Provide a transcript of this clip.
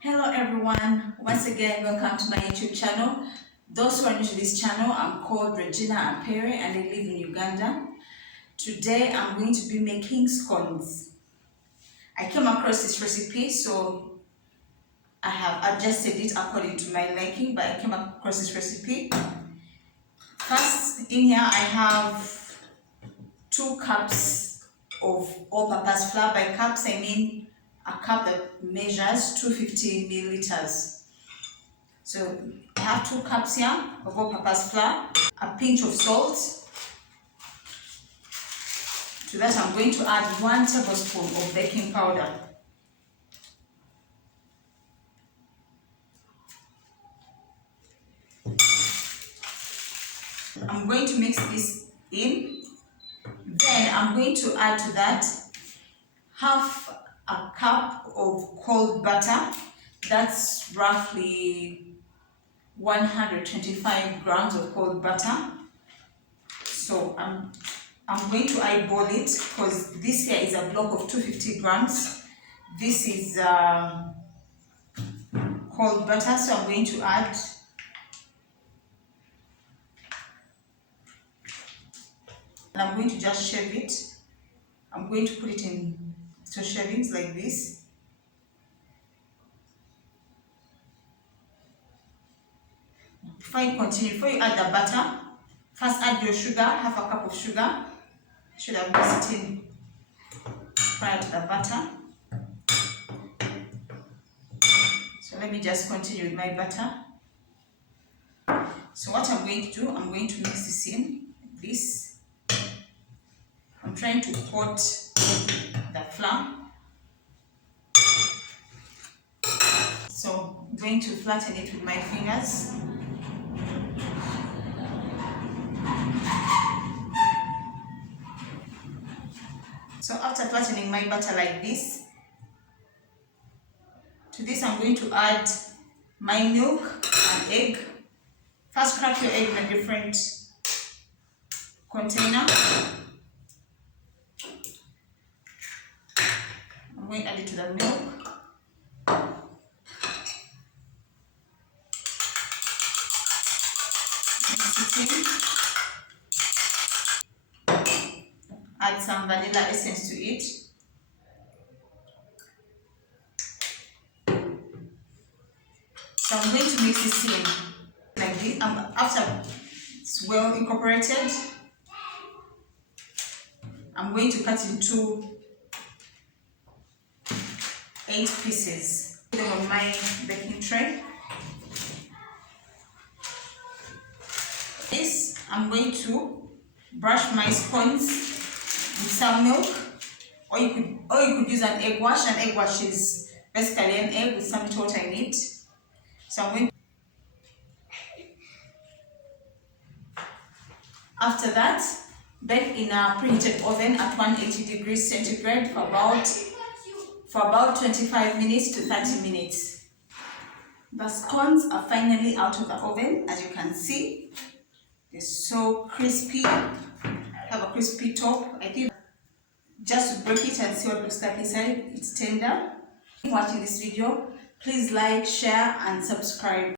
Hello everyone, once again welcome to my YouTube channel. Those who are new to this channel, I'm called Regina Ampere and I live in Uganda. Today I'm going to be making scones. I came across this recipe, so I have adjusted it according to my liking, but I came across this recipe. First, in here I have 2 cups of all-purpose flour. By cups I mean a cup that measures 250 milliliters. So I have 2 cups here of all-purpose flour, a pinch of salt. To that I'm going to add 1 tablespoon of baking powder. I'm going to mix this in. Then I'm going to add to that half a cup of cold butter. That's roughly 125 grams of cold butter. So I'm going to eyeball it because this here is a block of 250 grams. This is cold butter, so I'm going to add and I'm going to just shave it. I'm going to put it in 2 shavings like this. Before you add the butter, first add your sugar, half a cup of sugar. I should have mixed it in prior to the butter. So let me just continue with my butter. So what I'm going to do, I'm going to mix this in like this. I'm trying to coat the flour. So I'm going to flatten it with my fingers. So after flattening my butter like this, to this I'm going to add my milk and egg. First crack your egg in a different container. I'm going to add it to the milk. Mix it in. Add some vanilla essence to it. So I'm going to mix this in like this. After it's well incorporated, I'm going to cut into 8 pieces. Put them on my baking tray. This, I'm going to brush my scones with some milk, or you could use an egg wash. An egg wash is basically an egg with some water in it. So I'm going. After that, bake in a preheated oven at 180 degrees centigrade for about 25 minutes to 30 minutes. The scones are finally out of the oven, as you can see. They're so crispy. Have a crispy top. I think just to break it and see what it looks like inside, it's tender. If you're watching this video, please like, share and subscribe.